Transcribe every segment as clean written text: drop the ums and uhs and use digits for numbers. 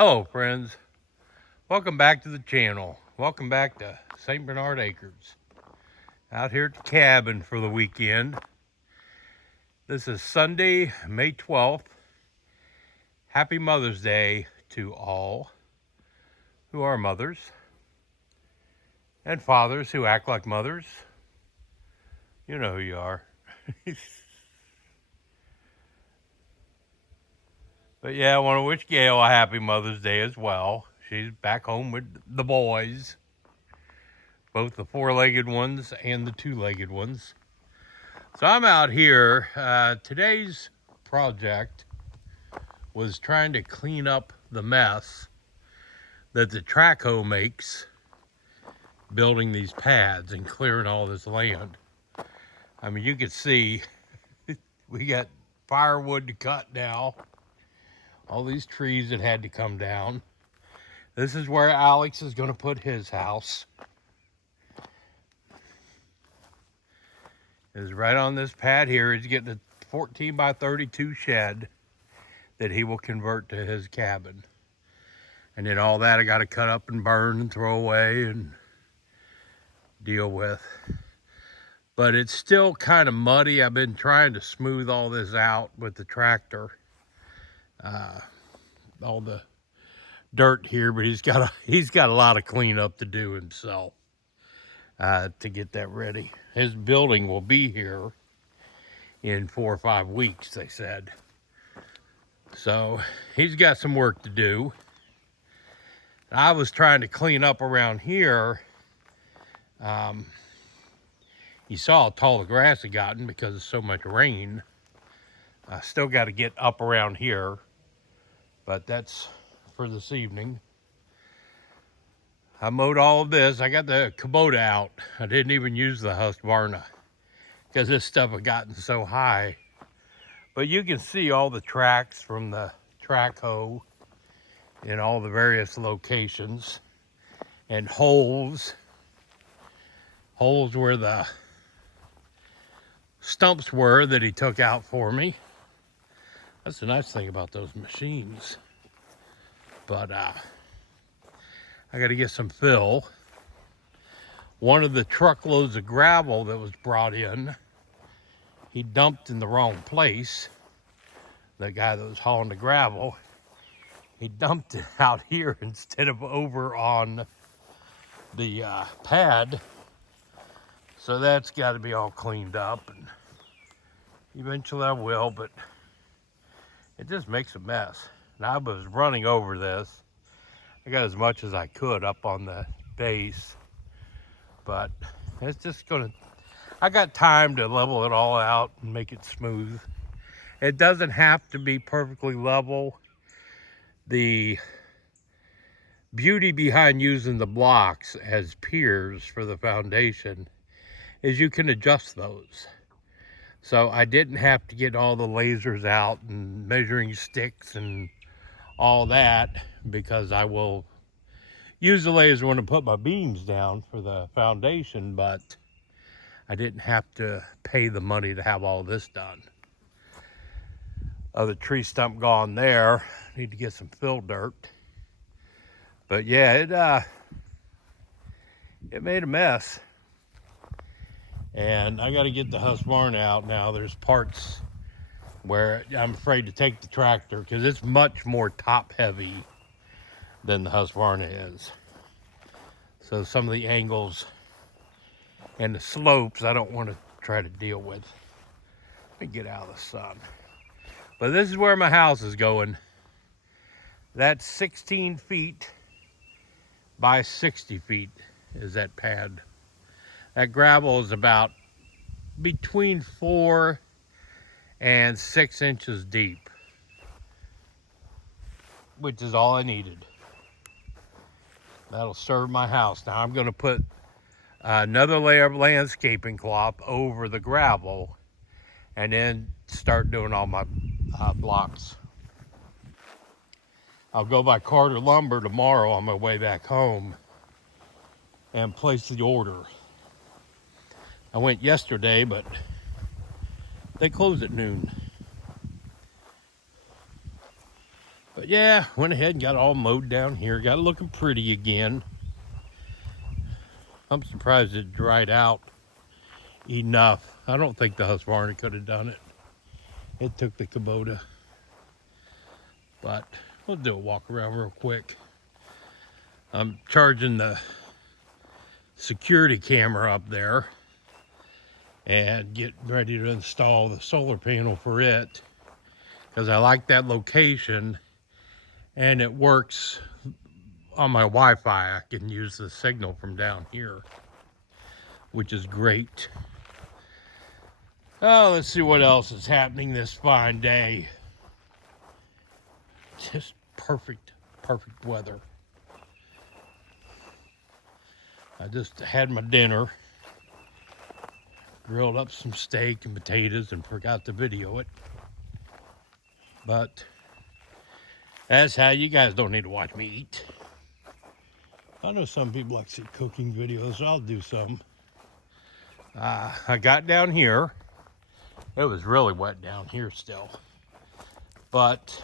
Hello friends, welcome back to the channel. Welcome back to St. Bernard Acres. Out here at the cabin for the weekend. This is Sunday, May 12th. Happy Mother's Day to all who are mothers and fathers who act like mothers. You know who you are. But yeah, I want to wish Gail a happy Mother's Day as well. She's back home with the boys. Both the four-legged ones and the two-legged ones. So I'm out here. Today's project was trying to clean up the mess that the track hoe makes building these pads and clearing all this land. I mean, you can see we got firewood to cut now. All these trees that had to come down. This is where Alex is going to put his house. Is right on this pad here. He's getting a 14 by 32 shed that he will convert to his cabin. And then all that I got to cut up and burn and throw away and deal with. But it's still kind of muddy. I've been trying to smooth all this out with the tractor. All the dirt here, but he's got a lot of cleanup to do himself to get that ready. His building will be here in 4 or 5 weeks, they said. So he's got some work to do. I was trying to clean up around here. You saw how tall the grass had gotten because of so much rain. I still got to get up around here, but that's for this evening. I mowed all of this. I got the Kubota out. I didn't even use the Husqvarna because this stuff had gotten so high. But you can see all the tracks from the track hoe in all the various locations and holes where the stumps were that he took out for me. That's the nice thing about those machines. But I got to get some fill. One of the truckloads of gravel that was brought in, he dumped in the wrong place. The guy that was hauling the gravel, he dumped it out here instead of over on the pad. So that's got to be all cleaned up, and eventually I will, but it just makes a mess. And I was running over this. I got as much as I could up on the base, but it's just gonna, I got time to level it all out and make it smooth. It doesn't have to be perfectly level. The beauty behind using the blocks as piers for the foundation is you can adjust those. So I didn't have to get all the lasers out and measuring sticks and all that, because I will use the laser when I put my beams down for the foundation, but I didn't have to pay the money to have all this done. Other tree stump gone there. Need to get some fill dirt. But yeah, it made a mess. And I got to get the Husqvarna out now. There's parts where I'm afraid to take the tractor because it's much more top heavy than the Husqvarna is. So some of the angles and the slopes I don't want to try to deal with. Let me get out of the sun. But this is where my house is going. That's 16 feet by 60 feet is that pad. That gravel is about between 4 and 6 inches deep, which is all I needed. That'll serve my house. Now I'm going to put another layer of landscaping cloth over the gravel and then start doing all my blocks. I'll go by Carter Lumber tomorrow on my way back home and place the order. I went yesterday, but they close at noon. But yeah, went ahead and got all mowed down here. Got it looking pretty again. I'm surprised it dried out enough. I don't think the Husqvarna could have done it. It took the Kubota. But we'll do a walk around real quick. I'm charging the security camera up there and getting ready to install the solar panel for it, because I like that location and it works on my Wi-Fi. I can use the signal from down here, which is great. Oh, let's see what else is happening this fine day. Just perfect weather. I just had my dinner, grilled up some steak and potatoes and forgot to video it. But that's how you guys don't need to watch me eat. I know some people like to see cooking videos, so I'll do some. I got down here. It was really wet down here still. But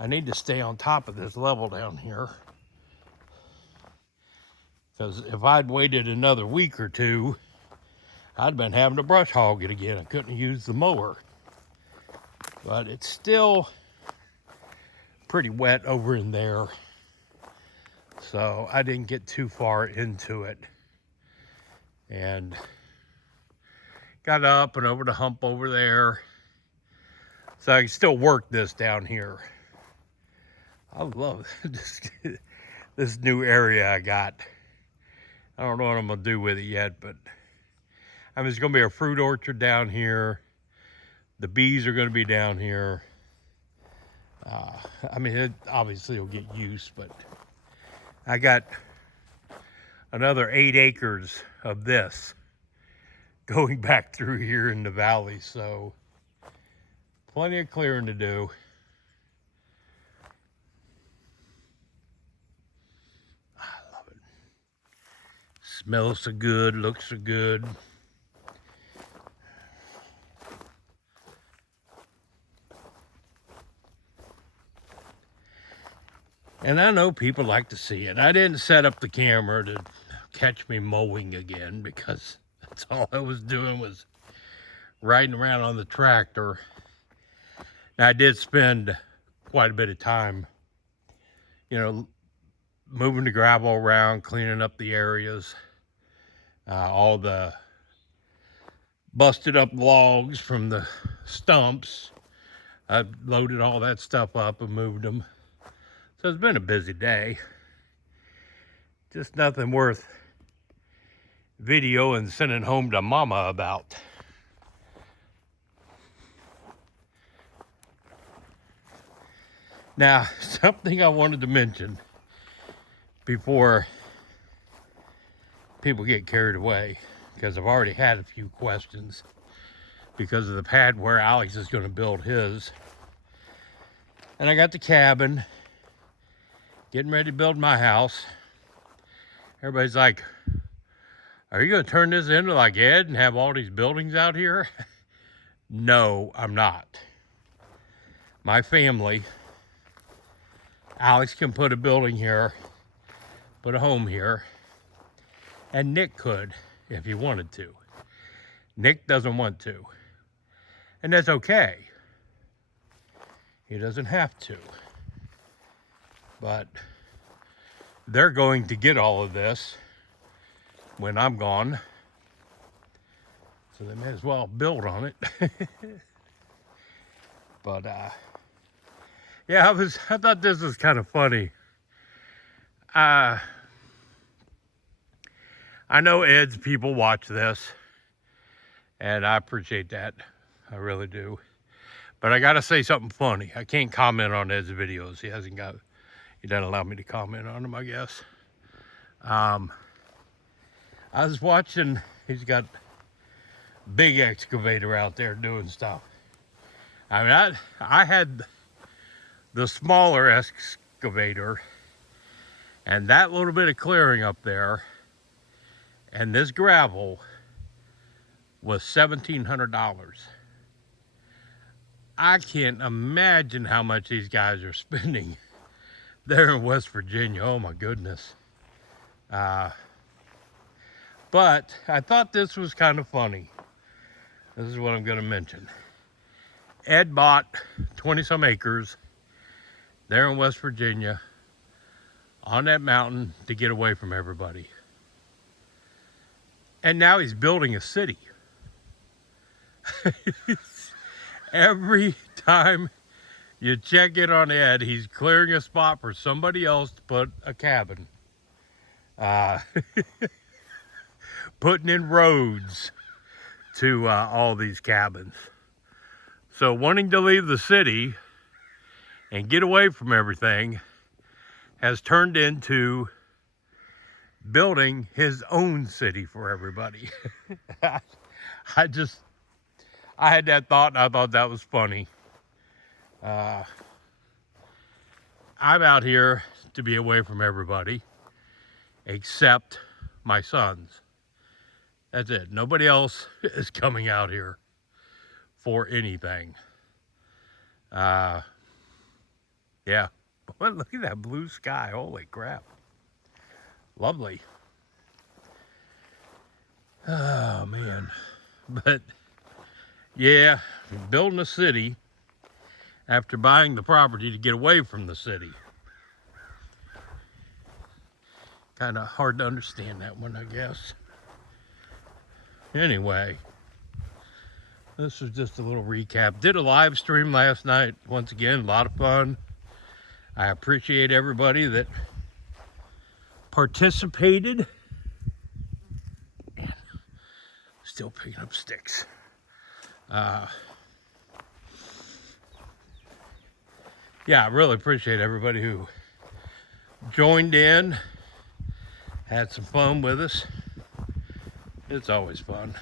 I need to stay on top of this level down here, because if I'd waited another week or two, I'd been having to brush hog it again. I couldn't use the mower. But it's still pretty wet over in there, so I didn't get too far into it. And got up and over the hump over there, so I can still work this down here. I love this new area I got. I don't know what I'm gonna do with it yet, but I mean, there's gonna be a fruit orchard down here. The bees are gonna be down here. I mean, it obviously will get used, but I got another 8 acres of this going back through here in the valley, so plenty of clearing to do. I love it. Smells so good, looks so good. And I know people like to see it. I didn't set up the camera to catch me mowing again, because that's all I was doing was riding around on the tractor. Now, I did spend quite a bit of time, you know, moving the gravel around, cleaning up the areas, all the busted up logs from the stumps. I loaded all that stuff up and moved them. So it's been a busy day. Just nothing worth video and sending home to mama about. Now, something I wanted to mention before people get carried away, because I've already had a few questions because of the pad where Alex is going to build his. And I got the cabin, getting ready to build my house. Everybody's like, are you going to turn this into like Ed and have all these buildings out here? No, I'm not. My family, Alex can put a building here, put a home here, and Nick could if he wanted to. Nick doesn't want to, and that's okay. He doesn't have to. But they're going to get all of this when I'm gone, so they may as well build on it. But yeah, I thought this was kind of funny. I know Ed's people watch this, and I appreciate that. I really do. But I gotta say something funny. I can't comment on Ed's videos. He doesn't allow me to comment on them, I guess. I was watching, he's got big excavator out there doing stuff. I mean, I had the smaller excavator, and that little bit of clearing up there, and this gravel was $1,700. I can't imagine how much these guys are spending there in West Virginia. Oh my goodness. But I thought this was kind of funny. This is what I'm going to mention. Ed bought 20 some acres there in West Virginia on that mountain to get away from everybody. And now he's building a city. Every time you check in on Ed, he's clearing a spot for somebody else to put a cabin. Putting in roads to all these cabins. So wanting to leave the city and get away from everything has turned into building his own city for everybody. I had that thought and I thought that was funny. I'm out here to be away from everybody except my sons. That's it. Nobody else is coming out here for anything. Yeah. But look at that blue sky. Holy crap. Lovely. Oh, man. But, yeah, building a city after buying the property to get away from the city. Kind of hard to understand that one, I guess. Anyway, this was just a little recap. Did a live stream last night. Once again, a lot of fun. I appreciate everybody that participated. Man, still picking up sticks. Yeah, I really appreciate everybody who joined in, had some fun with us. It's always fun.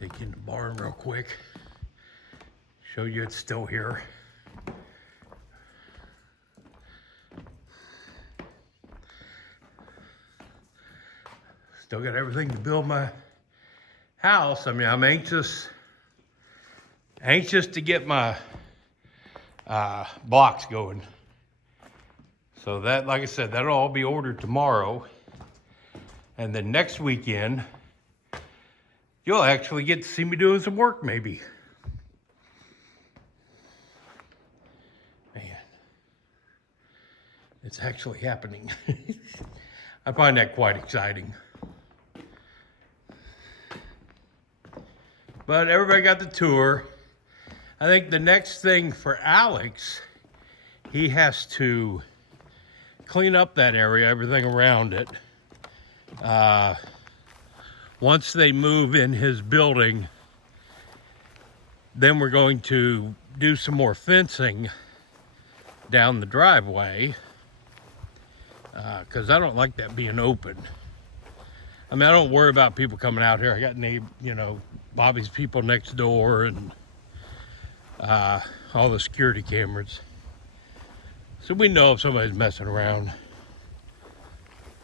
Take you in the barn real quick. Show you it's still here. Still got everything to build my house. I mean, I'm anxious to get my blocks going. So that, like I said, that'll all be ordered tomorrow. And then next weekend, you'll actually get to see me doing some work maybe. Man, it's actually happening. I find that quite exciting. But everybody got the tour. I think the next thing for Alex, he has to clean up that area, everything around it. Once they move in his building, then we're going to do some more fencing down the driveway, because I don't like that being open. I mean, I don't worry about people coming out here. I got Bobby's people next door and all the security cameras. So we know if somebody's messing around.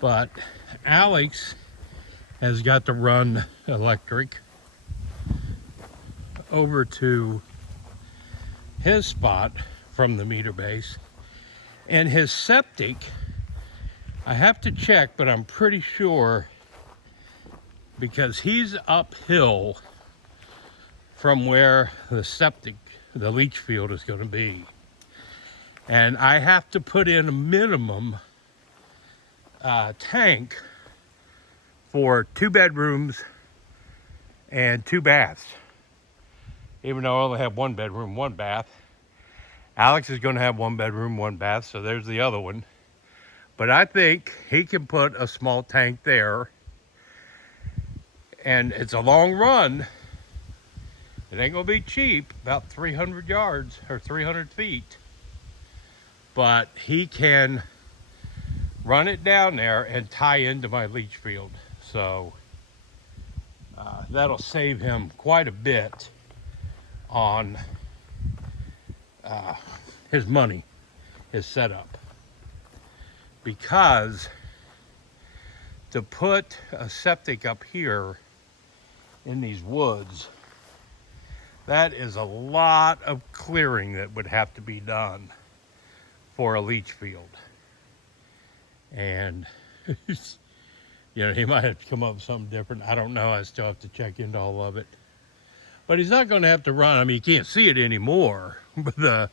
But Alex has got to run electric over to his spot from the meter base. And his septic, I have to check, but I'm pretty sure, because he's uphill from where the leach field is going to be. And I have to put in a minimum tank for 2 bedrooms and 2 baths. Even though I only have 1 bedroom, 1 bath. Alex is going to have 1 bedroom, 1 bath, so there's the other one. But I think he can put a small tank there. And it's a long run. It ain't going to be cheap, about 300 yards or 300 feet. But he can run it down there and tie into my leach field. So that'll save him quite a bit on his money, his setup. Because to put a septic up here in these woods. That is a lot of clearing that would have to be done for a leach field. And, you know, he might have to come up with something different. I don't know. I still have to check into all of it. But he's not going to have to run. I mean, you can't see it anymore. But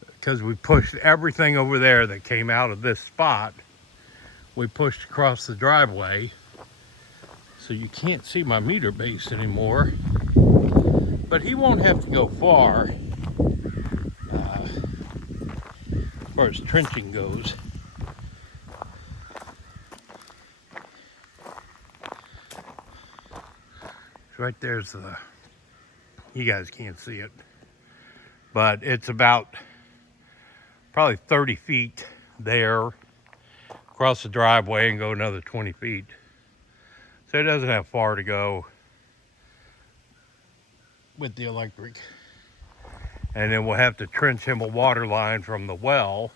because we pushed everything over there that came out of this spot, we pushed across the driveway. So you can't see my meter base anymore. But he won't have to go far as far as trenching goes. Right there's the, you guys can't see it, but it's about probably 30 feet there, across the driveway and go another 20 feet. So it doesn't have far to go with the electric. And then we'll have to trench him a water line from the well,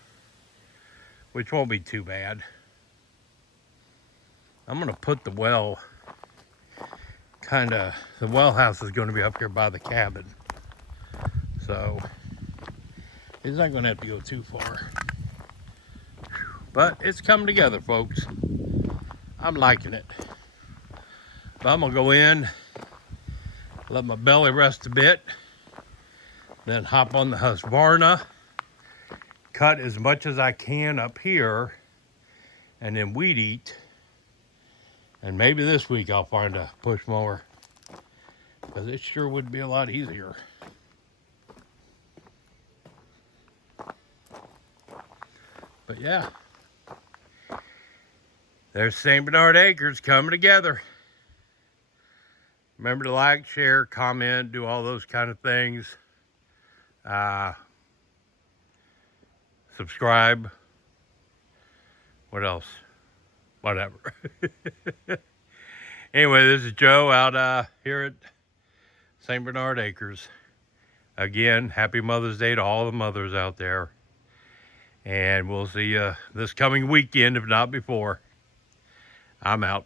which won't be too bad. I'm gonna put the well the well house is going to be up here by the cabin, so it's not going to have to go too far, but it's coming together, folks. I'm liking it. But I'm gonna go in, let my belly rest a bit, then hop on the Husqvarna, cut as much as I can up here, and then weed eat. And maybe this week I'll find a push mower, because it sure would be a lot easier. But yeah, there's St. Bernard Acres coming together. Remember to like, share, comment, do all those kind of things. Subscribe. What else? Whatever. Anyway, this is Joe out here at St. Bernard Acres. Again, happy Mother's Day to all the mothers out there. And we'll see you this coming weekend, if not before. I'm out.